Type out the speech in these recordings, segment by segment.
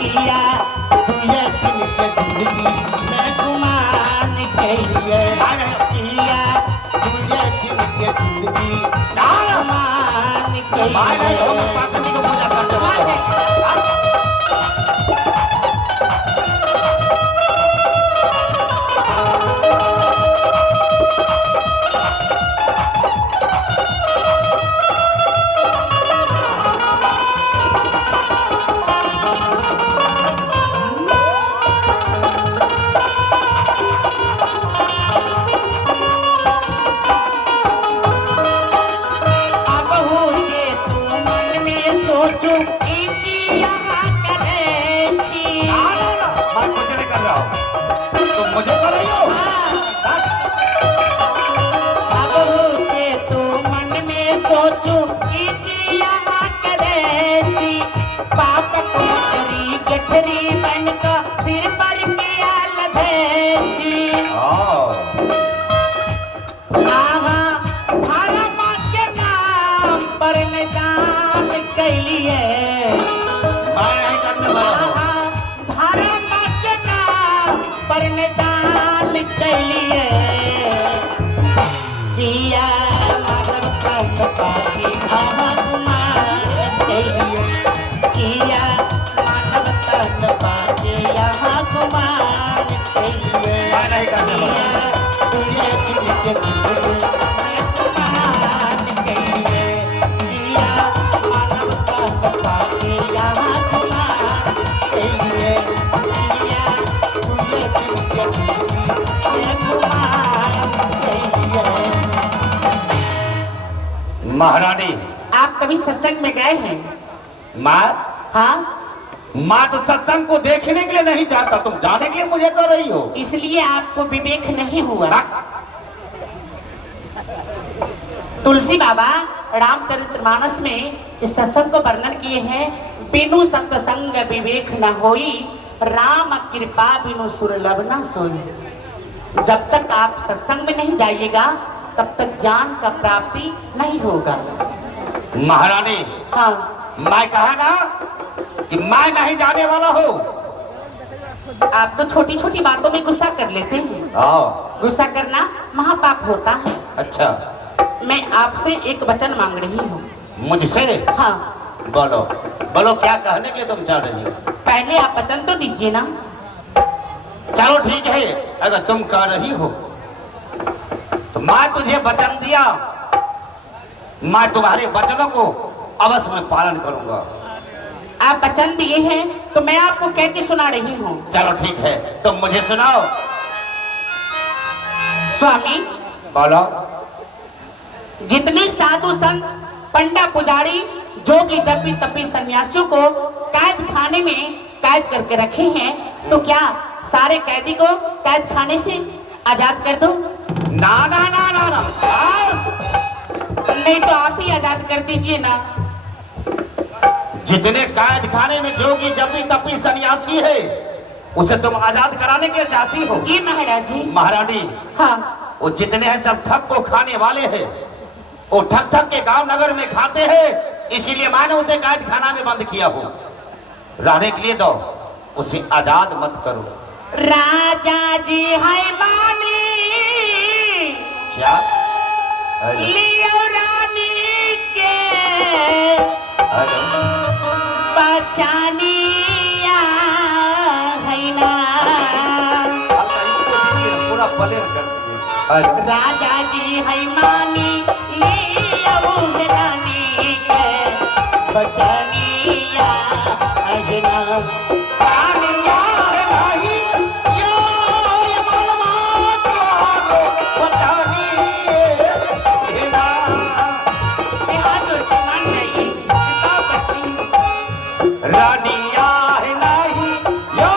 किया तुझे जिनके जिंदगी में गुमान कहिए किया तुझे जिनके जिंदगी गुमान महारानी, आप कभी सत्संग में गए हैं? माँ, हाँ, माँ तो सत्संग को देखने के लिए नहीं चाहता, तुम जाने के लिए मुझे कर रही हो। इसलिए आपको विवेक नहीं हुआ। तुलसी बाबा रामचरितमानस में इस सत्संग को वर्णन किए हैं। बिनु सत्संग विवेक न होई, राम कृपा बिनु सुरलभ न सोई। जब तक आप सत्संग में नहीं जाइएगा तब तक ज्ञान का प्राप्ति नहीं होगा। महारानी, हाँ, मैं कहा ना कि मैं नहीं जाने वाला हूँ। आप तो छोटी छोटी बातों में गुस्सा कर लेते हैं। गुस्सा करना महापाप होता है। अच्छा, मैं आपसे एक वचन मांग रही हूँ। मुझसे? हाँ, बोलो बोलो, क्या कहने के तुम चाह रही हो? पहले आप वचन तो दीजिए ना। चलो ठीक है, अगर तुम कह रही हो तो मैं तुझे वचन दिया, मैं तुम्हारे वचनों को अवश्य में पालन करूंगा। आप वचन दिए हैं तो मैं आपको कह के सुना रही हूँ। चलो ठीक है, तुम मुझे सुनाओ। स्वामी, बोलो। जितने साधु संत, पंडा, पुजारी, जोगी, दपी तपी सन्यासियों को कैद खाने में कैद करके रखे हैं, तो क्या सारे कैदी को कैद खाने से आजाद कर दो? ना ना ना ना ना, नहीं तो आप ही आजाद कर दीजिए ना। जितने कैद खाने में जोगी, जपी तपी सन्यासी है, उसे तुम आजाद कराने के चाहती हो? जी महाराज जी। महारानी, हाँ, वो जितने हैं सब ठग को खाने वाले हैं। वो ठग ठग के गांव नगर में खाते हैं, इसीलिए मैंने उसे कैद खाना में बंद किया हो। रहने के लिए दो, उसे आजाद मत करो। राजा जी है मानी, क्या लियो रानी के बचानिया है ना। पूरा पलेर कर दिए। राजा जी है मानी, लियो रानी के बचानिया है ना। रानिया है नहीं यो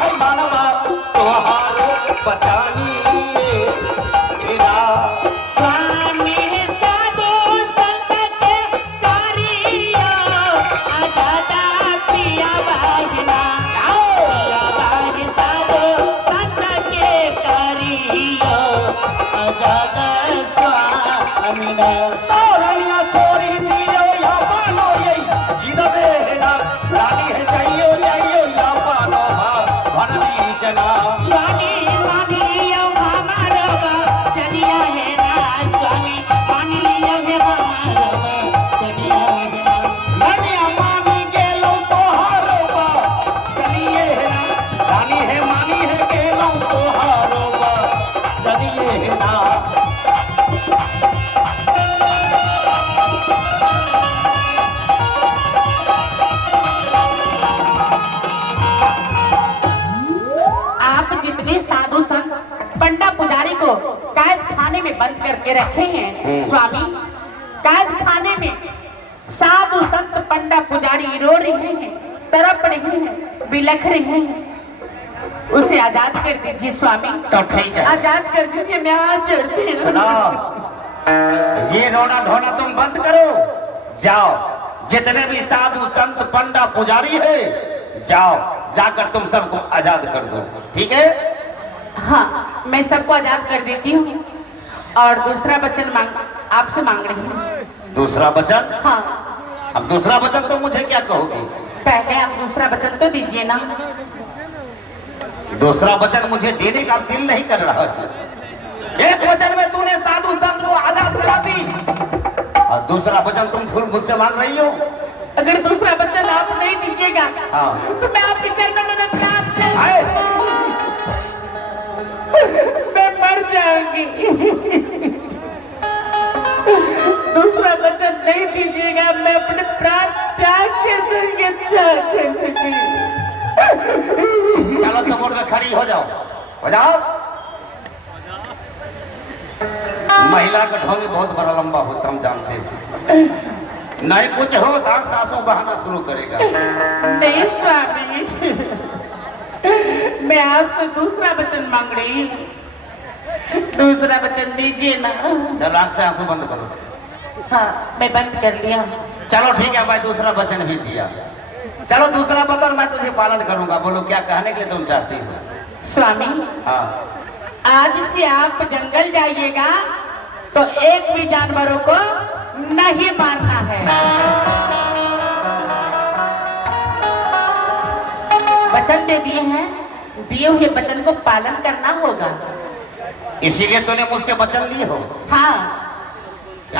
है मानवा, तुम्हारो बतानी स्वामी साधु संत के कारिया, आजादा पिया बाहिना। बाहि साधु संत के कारिया, आजादा स्वामिना। रानिया छोरी दियो या मानो ये जिदबे है ना, रानी है चाहिए चाहिए बचना। स्वामी मान लिया हमारा चलिया है ना, स्वामी मान लिया है हमारा चलिया है ना। रानिया मानी गेलो तोहारो बा चलिए है ना, रानी है मानी है गेलो तोहारो बा चलिए है ना। आप जितने साधु संत पंडा पुजारी को कैद खाने में बंद करके रखे हैं स्वामी, कैद खाने में साधु संत पंडा पुजारी रो रहे हैं, तड़प रहे हैं, बिलख रहे हैं, उसे आजाद कर दीजिए स्वामी। तो ठीक है, आजाद कर दीजिए, मैं हाथ जोड़ती हूँ। सुनो, ये रोना धोना तुम बंद करो, जाओ जितने भी साधु संत पंडा पुजारी है जाओ जाकर तुम सबको आजाद कर दो, ठीक है? हाँ, मैं सबको आजाद कर देती हूँ और दूसरा वचन आपसे मांग रही हूँ। दूसरा वचन? हाँ। अब दूसरा वचन तो मुझे क्या कहोगी? पहले आप दूसरा वचन तो दीजिए ना। दूसरा वचन मुझे देने का दिल नहीं कर रहा है। एक वचन में तूने साधु संत को आजाद करा दी और दूसरा वचन तुम फिर मुझसे मांग रही हो। अगर दूसरा वचन आप नहीं दीजिएगा हाँ। तो मैं आपके चरणों में प्राप्त आए। मैं मर जाऊंगी। दूसरा वचन नहीं दीजिएगा, मैं अपने प्राण त्याग कर दूंगी, त्याग कर दूंगी। चलो तुम उठ कर खड़ी हो जाओ, हो जाओ। महिला का ढोंगी बहुत बड़ा लंबा होता, हम जानते हैं। नहीं कुछ हो तो सासों बहाना शुरू करेगा। नहीं स्वामी, मैं आपसे दूसरा वचन मांग रही हूँ, दूसरा वचन दीजिए ना। चलो आंख से आंसू बंद करो। हाँ, मैं बंद कर लिया। चलो ठीक है, मैं दूसरा वचन भी दिया। चलो दूसरा वचन मैं तुझे पालन करूंगा। बोलो क्या कहने के लिए तुम चाहती हो? स्वामी, हाँ। आज से आप जंगल जाइएगा तो एक भी जानवरों को नहीं मारना है। वचन दे दिए हैं, दिए हुए वचन को पालन करना होगा। इसीलिए तूने मुझसे वचन लिए हो। हाँ।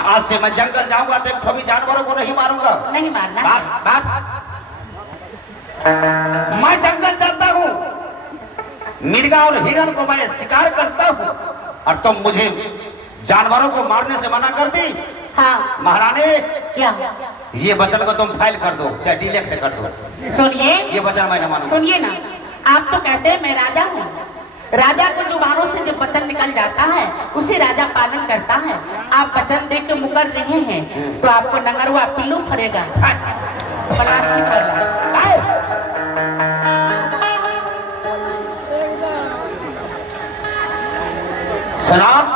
आज से मैं जंगल जाऊंगा तो एक भी जानवरों को नहीं मारूंगा। नहीं मारना। बाप। मैं जंगल जाता हूँ, मिर्गा और हिरण को मैं शिकार करता हूँ और तुम मुझे जानवरों को मारने से मना कर दी। हाँ। महारानी, क्या? ये वचन को तुम फाइल कर दो, चाहे डिलीट कर दो। सुनिए, ये वचन मैं न मानूंगा। सुनिए ना, आप तो कहते हैं मैं राजा हूँ। राजा को जुबानों से जो वचन निकल जाता है उसे राजा पालन करता है। आप वचन दे के मुकर रहे हैं तो आपको नंगरवा पिल्लू फरेगा। प्लास्टिक वाला। सलाम।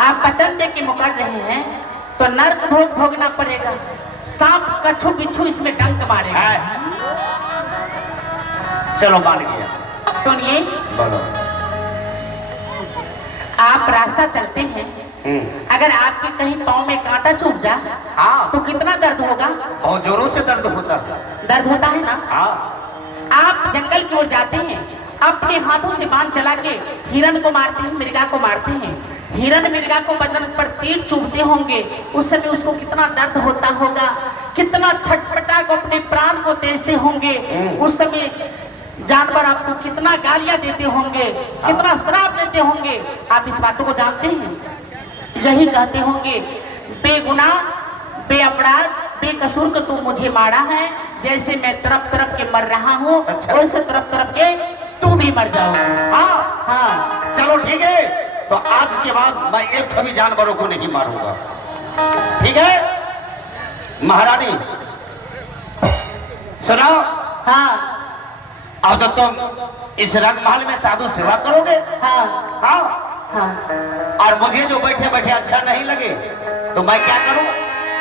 आप वचन दे के मुकर रहे हैं तो नर्क भोग भोगना पड़ेगा। सांप कछू बिच्छू इसमें डंक मारेगा। चलो मान गया। सुनिए, बोलो। आप रास्ता चलते हैं, अगर आपके कहीं पाँव में कांटा चुभ जा हाँ। तो कितना दर्द होगा? बहुत जोरों से दर्द होता है। दर्द होता है ना? हाँ। आप जंगल की ओर जाते हैं, अपने हाथों से बाण चला के हिरण को मारते हैं, मिर्गा को मारते हैं। हिरण मिर्गा को बदन पर तीर चुभते होंगे, उस समय उसको कितना दर्द होता होगा, कितना छटपटा को अपने प्राण को तेजते होंगे। उस समय जानवर आपको कितना गालियां देते होंगे, कितना श्राप देते होंगे। आप इस बातों को जानते हैं? यही कहते होंगे, बेगुनाह, बेअपराध, बेकसूर को तू मुझे मारा है, जैसे मैं तरफ तरफ के मर रहा हूँ। अच्छा। वैसे तरफ तरफ के तू भी मर जाओ। हाँ। हाँ। चलो ठीक है, तो आज के बाद मैं एक भी जानवरों को नहीं मारूंगा, ठीक है? महारानी सुनो। हाँ। अब तो तुम इस रंगमहल में साधु सेवा करोगे। हाँ। हाँ। हाँ। और मुझे जो बैठे बैठे अच्छा नहीं लगे तो मैं क्या करूं?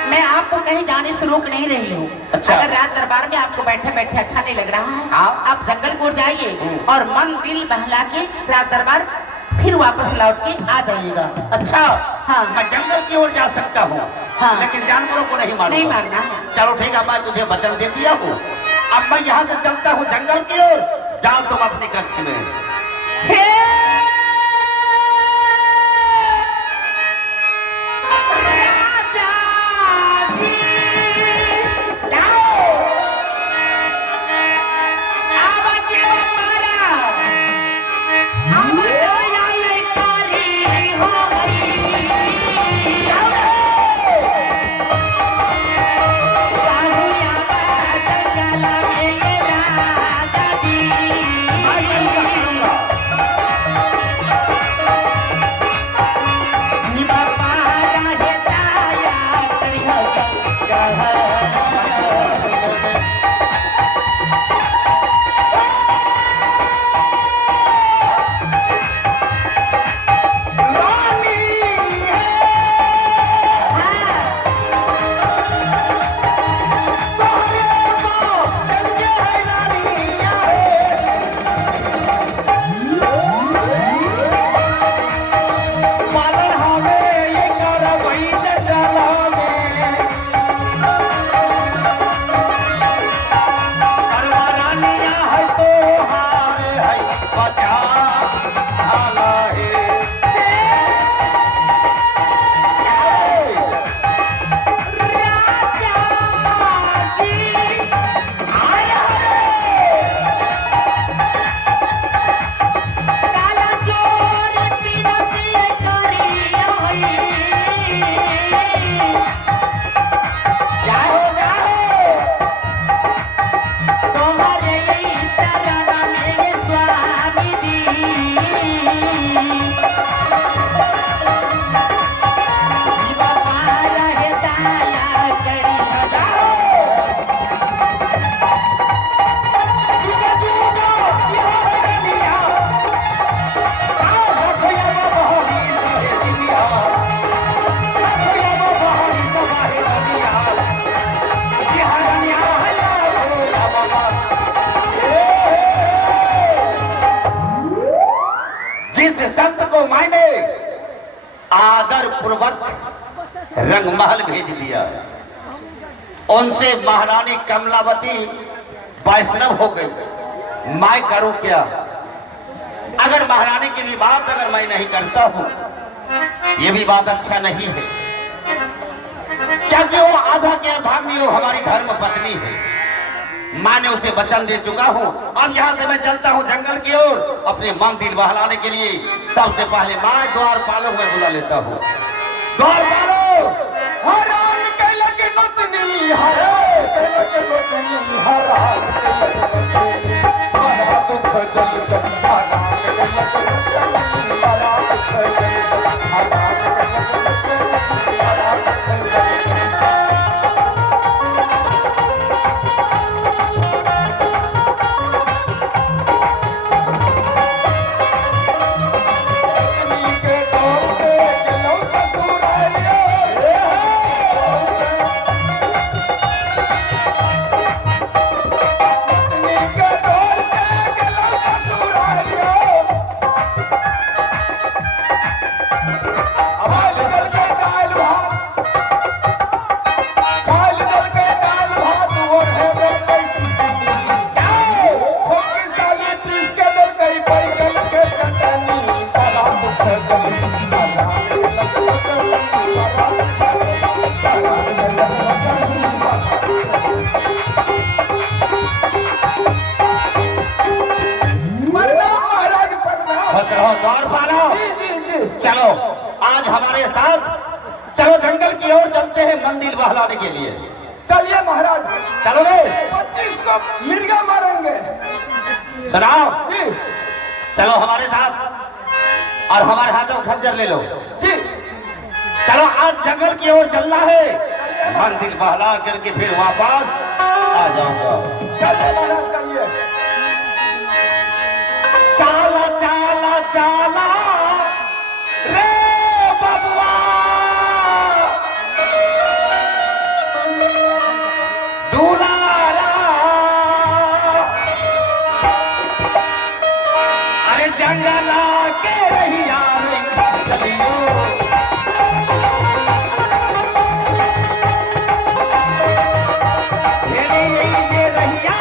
मैं आपको कहीं जाने से रोक नहीं रही हूँ। अच्छा। अगर रात दरबार में आपको बैठे बैठे अच्छा नहीं लग रहा है, हाँ। आप जंगल को जाइए और मन दिल बहला के रात दरबार फिर वापस लौट के आ जाइएगा। अच्छा। हाँ। मैं जंगल की ओर जा सकता हूँ। हाँ। लेकिन जानवरों को नहीं मारूंगा। नहीं मारना है। चलो ठीक है, मैं तुझे वचन दे दिया हूँ। अब मैं यहाँ से चलता हूँ जंगल की ओर, जाओ तुम अपनी कक्ष में। हे राजा जी, जाओ। अब जीव मारा, अब दया लैकारी हो गई। जाओ रे। साहुया बात गला में ये राजा जी। संत को मैंने आदर पूर्वक रंगमहल भेज दिया, उनसे महारानी कमलावती वैष्णव हो गई। मैं करूं क्या? अगर महारानी की भी बात अगर मैं नहीं करता हूं, ये भी बात अच्छा नहीं है, क्योंकि वो आधा के अर्धांगिनी वो हमारी धर्म पत्नी है। मैंने उसे वचन दे चुका हूं। अब यहाँ से मैं चलता हूँ जंगल की ओर अपने मन दिल बहलाने के लिए। सबसे पहले मैं द्वारपालों में बुला लेता हूँ। द्वारपालों, हरान के लगे नतनी, हरान के लगे नतनी, हरान के लगे नतनी, हरा दुख दल कर, हरान के लगे नतनी, हरा दुख दल कर, हरान के लगे नतनी, हरा दुख दल कर। चलो आज हमारे साथ चलो जंगल की ओर चलते हैं मंदिर बहलाने के लिए। चलिए महाराज, चलोगे? 25 को मिर्गा मारेंगे। सुनाओ जी चलो हमारे साथ और हमारे हाथों खंजर ले लो। जी चलो आज जंगल की ओर चलना है, मंदिर बहला करके फिर वापस आ जाऊंगा। चलिए महाराज चलिए। चाला चाला चाला रे बबुआ, दुलारा, अरे जंगला के रहिया रे चलियो, ये रहिया